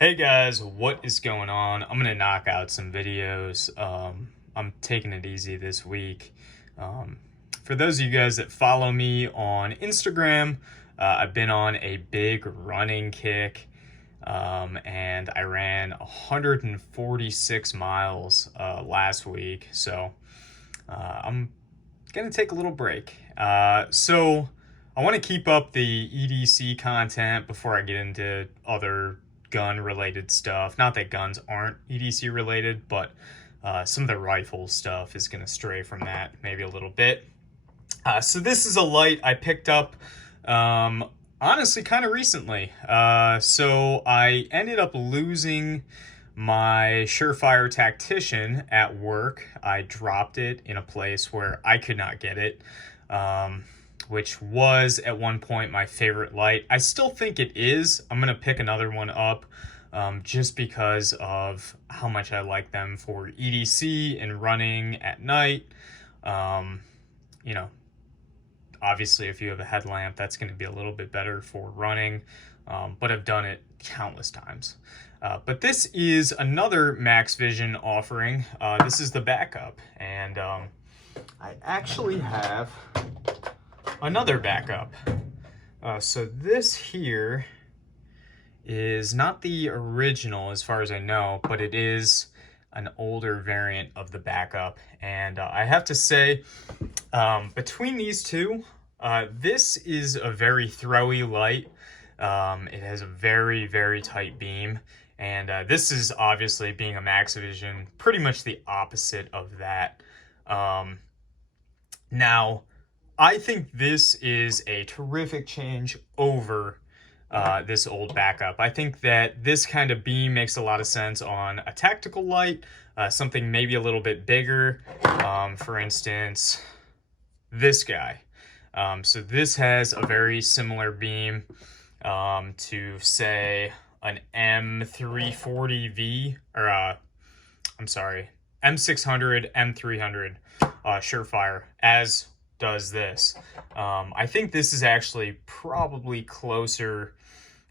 Hey guys, what is going on? I'm gonna knock out some videos. I'm taking it easy this week. Um, for those of you guys that follow me on Instagram, I've been on a big running kick, and I ran 146 miles last week. So I'm gonna take a little break. So I want to keep up the EDC content before I get into other gun related stuff. Not that guns aren't EDC related, but some of the rifle stuff is going to stray from that maybe a little bit. So this is a light I picked up honestly kind of recently. So I ended up losing my Surefire Tactician at work. I dropped it in a place where I could not get it, which was at one point my favorite light. I still think it is. I'm going to pick another one up just because of how much I like them for EDC and running at night. You know, obviously, if you have a headlamp, that's going to be a little bit better for running, but I've done it countless times. But this is another MaxVision offering. This is the backup, and I actually have another backup. So this here is not the original as far as I know, but it is an older variant of the backup. And I have to say, between these two, this is a very throwy light. It has a very, very tight beam. And this is obviously, being a MaxVision, pretty much the opposite of that. Now, I think this is a terrific change over this old backup. I think that this kind of beam makes a lot of sense on a tactical light, something maybe a little bit bigger. For instance, this guy. So this has a very similar beam to, say, an M340V, or I'm sorry, M600, M300 Surefire, as does this. I think this is actually probably closer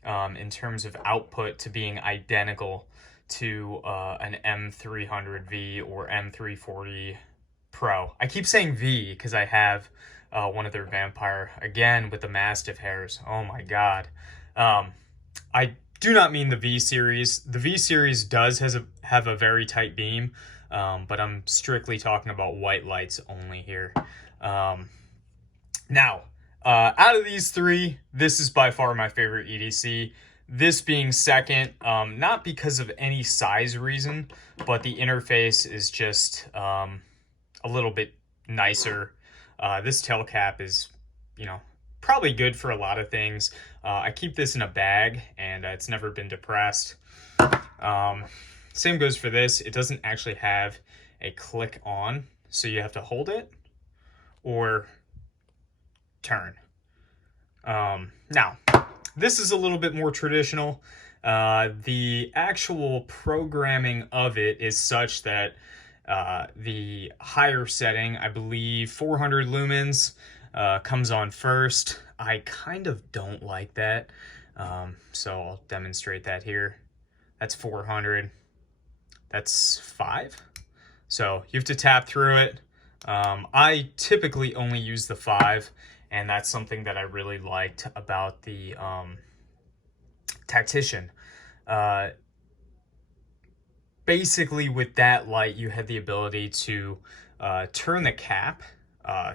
in terms of output to being identical to an M300V or M340 Pro. I keep saying V because I have one of their Vampire, again, with the Mastiff hairs. Oh my god. I do not mean the V series. The V series does have a very tight beam, but I'm strictly talking about white lights only here. Now, out of these three, this is by far my favorite EDC. This being second, not because of any size reason, but the interface is just a little bit nicer. This tail cap is, probably good for a lot of things. I keep this in a bag, and it's never been depressed. Same goes for this. It doesn't actually have a click on, so you have to hold it or turn. Now, this is a little bit more traditional. The actual programming of it is such that the higher setting, I believe 400 lumens, comes on first. I kind of don't like that, so I'll demonstrate that here. That's 400. That's 5. So you have to tap through it. I typically only use the 5, and that's something that I really liked about the Tactician. Basically, with that light, you had the ability to turn the cap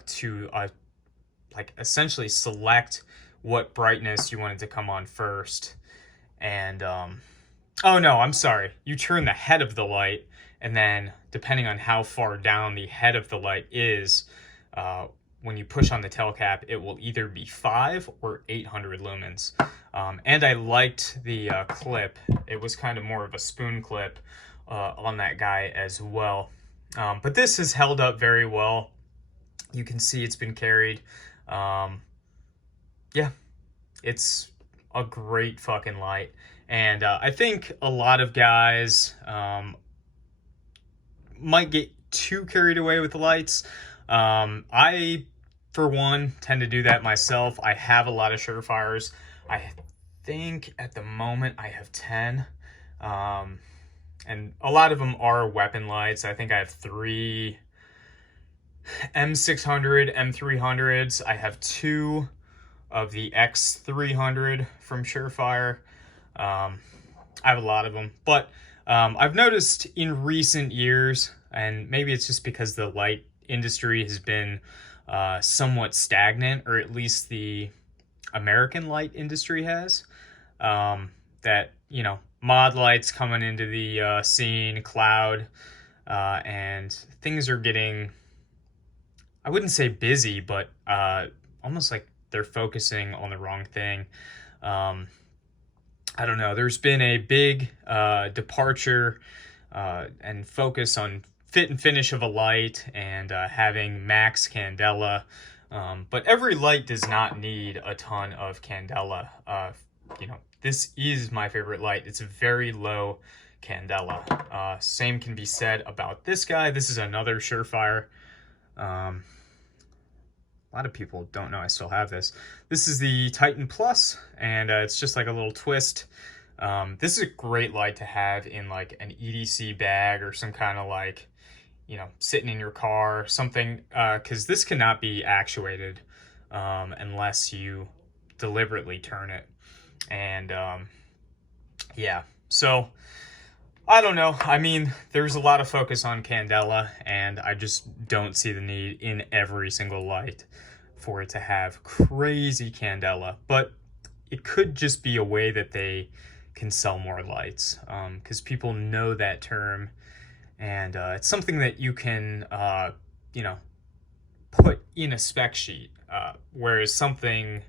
to essentially select what brightness you wanted to come on first. And oh no, I'm sorry. You turn the head of the light, and then depending on how far down the head of the light is, when you push on the tail cap, it will either be 5 or 800 lumens. And I liked the clip. It was kind of more of a spoon clip on that guy as well. But this has held up very well. You can see it's been carried. Yeah, it's a great fucking light. And I think a lot of guys might get too carried away with the lights. I, for one, tend to do that myself. I have a lot of Surefires. I think at the moment I have 10. And a lot of them are weapon lights. I think I have 3 M600, M300s. I have 2 of the X300 from Surefire. I have a lot of them, but I've noticed in recent years, and maybe it's just because the light industry has been somewhat stagnant, or at least the American light industry has, that, you know, mod lights coming into the scene, cloud, and things are getting, I wouldn't say busy, but almost like they're focusing on the wrong thing. I don't know. There's been a big departure and focus on fit and finish of a light and having max candela. But every light does not need a ton of candela. You know, this is my favorite light. It's a very low candela. Same can be said about this guy. This is another Surefire. A lot of people don't know I still have this. This is the Titan Plus, and it's just like a little twist. This is a great light to have in like an EDC bag or some kind of like, you know, sitting in your car, something, because this cannot be actuated unless you deliberately turn it. And yeah, so I don't know. I mean, there's a lot of focus on candela, and I just don't see the need in every single light for it to have crazy candela. But it could just be a way that they can sell more lights, because people know that term, and it's something that you can, you know, put in a spec sheet, whereas something,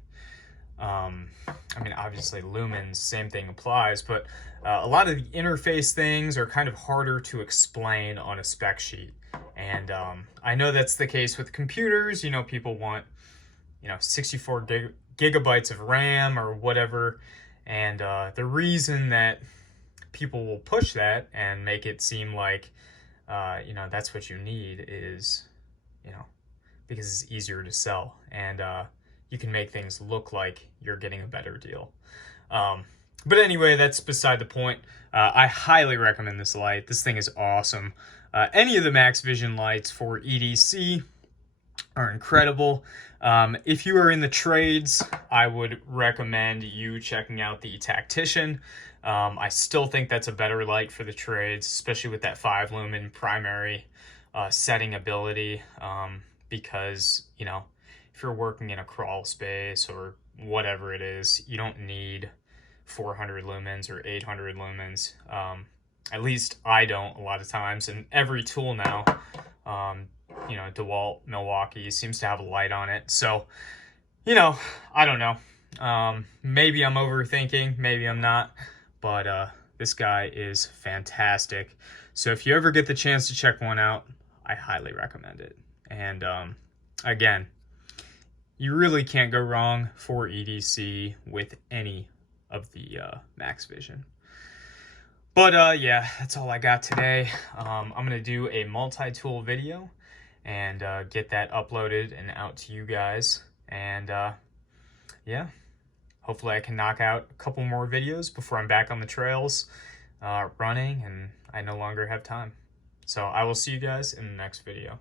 I mean, obviously lumens, same thing applies, but a lot of the interface things are kind of harder to explain on a spec sheet. And I know that's the case with computers. You know, people want, you know, 64 gigabytes of RAM or whatever. And the reason that people will push that and make it seem like, you know, that's what you need is, you know, because it's easier to sell. And you can make things look like you're getting a better deal. But anyway, that's beside the point. I highly recommend this light. This thing is awesome. Any of the MaxVision lights for EDC are incredible. If you are in the trades, I would recommend you checking out the Tactician. I still think that's a better light for the trades, especially with that 5 lumen primary setting ability, because, you know, if you're working in a crawl space or whatever it is, you don't need 400 lumens or 800 lumens. At least I don't a lot of times. And every tool now, you know, DeWalt, Milwaukee seems to have a light on it. So, you know, I don't know. Maybe I'm overthinking, maybe I'm not. But this guy is fantastic. So if you ever get the chance to check one out, I highly recommend it. And again, you really can't go wrong for EDC with any of the MaxVision. But yeah, that's all I got today. I'm going to do a multi-tool video and get that uploaded and out to you guys. And yeah, hopefully I can knock out a couple more videos before I'm back on the trails running and I no longer have time. So I will see you guys in the next video.